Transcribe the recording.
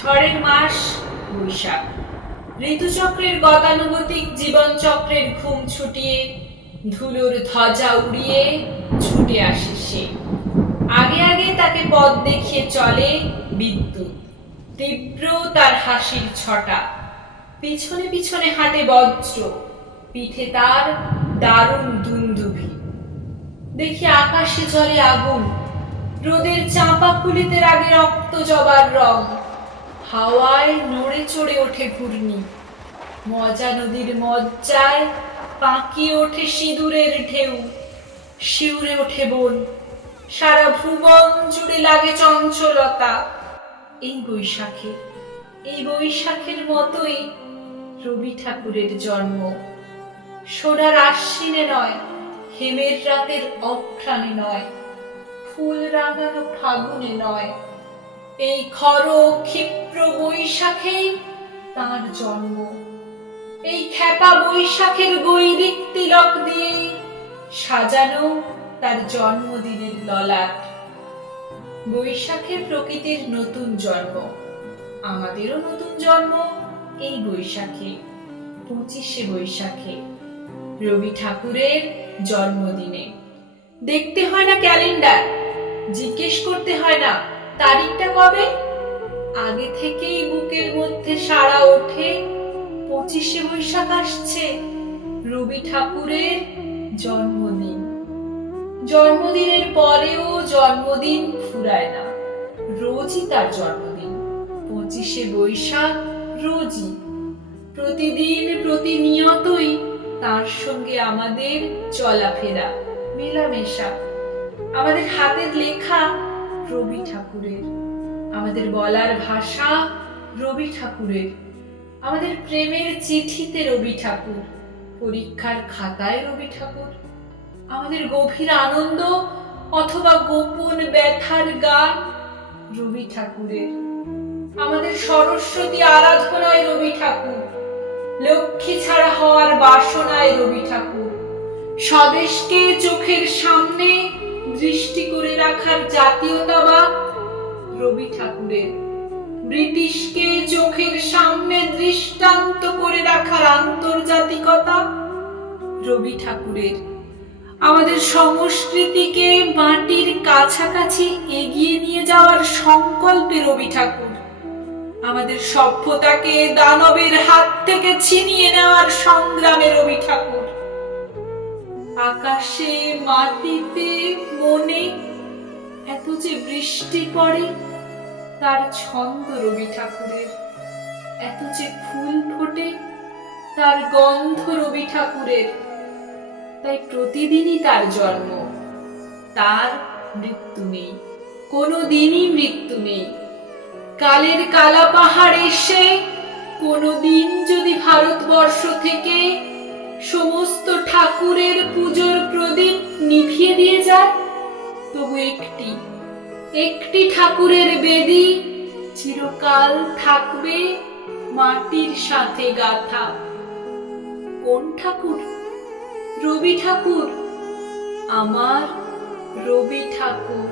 ঝড়ের মাস বৈশাখ। ঋতুচক্রের গতানুগতিক জীবনচক্রের ঘুম ছুটিয়ে ধুলোর ধ্বজা উড়িয়ে ছুটে আসে সে। আগে আগে তাকে পথ দেখিয়ে চলে বিদ্যুৎ, তীব্র তার হাসির ছটা। পিছনে পিছনে হাঁটে বজ্র, পিঠে তার দারুণ দুন্দুভি। দেখি আকাশে জ্বলে আগুন, রোদের চাঁপা ফুলিতে আগে রক্ত জবার রং। হাওয়ায় নড়ে চড়ে ওঠে ঘূর্ণি, মজা নদীর মজ্জায় পাকিয়ে ওঠে সিঁদুরের ঢেউ। শিউরে ওঠে বন, সারা ভুবন জুড়ে লাগে চঞ্চলতা। এই বৈশাখের মতোই রবি ঠাকুরের জন্ম। সোনার আশ্বিনে নয়, হেমের রাতের অঘ্রাণে নয়, ফুল রাঙানো ফাগুনে নয়, এই খর ক্ষিপ্র বৈশাখেই তাঁর জন্ম। এই খ্যাপা বৈশাখের গৈরিক তিলক দিয়ে সাজানো তার জন্মদিনের ললাট। বৈশাখের প্রকৃতির নতুন জন্ম, আমাদেরও নতুন জন্ম এই বৈশাখে, 25শে বৈশাখে, রবি ঠাকুরের জন্মদিনে। দেখতে হয় না ক্যালেন্ডার, জিজ্ঞেস করতে হয় না তারিখটা কবে। আগে থেকেই বুকের মধ্যে সাড়া ওঠে, 25শে বৈশাখ আসছে, রবি ঠাকুরের জন্মদিন। জন্মদিনের পরেও জন্মদিন ফুরায় না, রোজই তার জন্মদিন। 25শে বৈশাখ রোজই, প্রতিদিন প্রতিনিয়তই তার সঙ্গে আমাদের চলাফেরা, মেলামেশা। আমাদের হাতের লেখা রবি ঠাকুরের, আমাদের বলার ভাষা রবি ঠাকুরের, আমাদের প্রেমের চিঠিতে রবি ঠাকুর, পরীক্ষার খাতায় রবি ঠাকুর, আমাদের গভীর আনন্দ অথবা গোপন ব্যথার গান রবি ঠাকুরের, আমাদের সরস্বতী আরাধনায় রবি ঠাকুর, লক্ষ্মী ছাড়া হওয়ার বাসনায় রবি ঠাকুর, স্বদেশকে চোখের সামনে দৃষ্টি করে রাখার জাতীয়তাবাদ রবি ঠাকুরের, ব্রিটিশকে চোখের সামনে দৃষ্টান্ত করে রাখার আন্তর্জাতিকতা রবি ঠাকুরের, আমাদের সংস্কৃতিকে মাটির কাছাকাছি এগিয়ে নিয়ে যাওয়ার সংকল্পে রবি ঠাকুর, আমাদের সভ্যতাকে দানবের হাত থেকে ছিনিয়ে নেওয়ার সংগ্রামে রবি ঠাকুর। আকাশে মাটিতে মনে এত যে বৃষ্টি পড়ে তার ছন্দ রবি ঠাকুরের, এত যে ফুল ফোটে তার গন্ধ রবি ঠাকুরের। তাই প্রতিদিনই তার জন্ম, তার মৃত্যু নেই, কোনো দিনই মৃত্যু নেই। কালের কালা পাহাড় এসে কোনোদিন যদি ভারতবর্ষ থেকে সমস্ত ঠাকুরের পুজোর প্রদীপ নিভিয়ে দিয়ে যায়, তবু একটি ঠাকুরের বেদি চিরকাল থাকবে মাটির সাথে গাথা। কোন ঠাকুর? রবি ঠাকুর, আমার রবি ঠাকুর।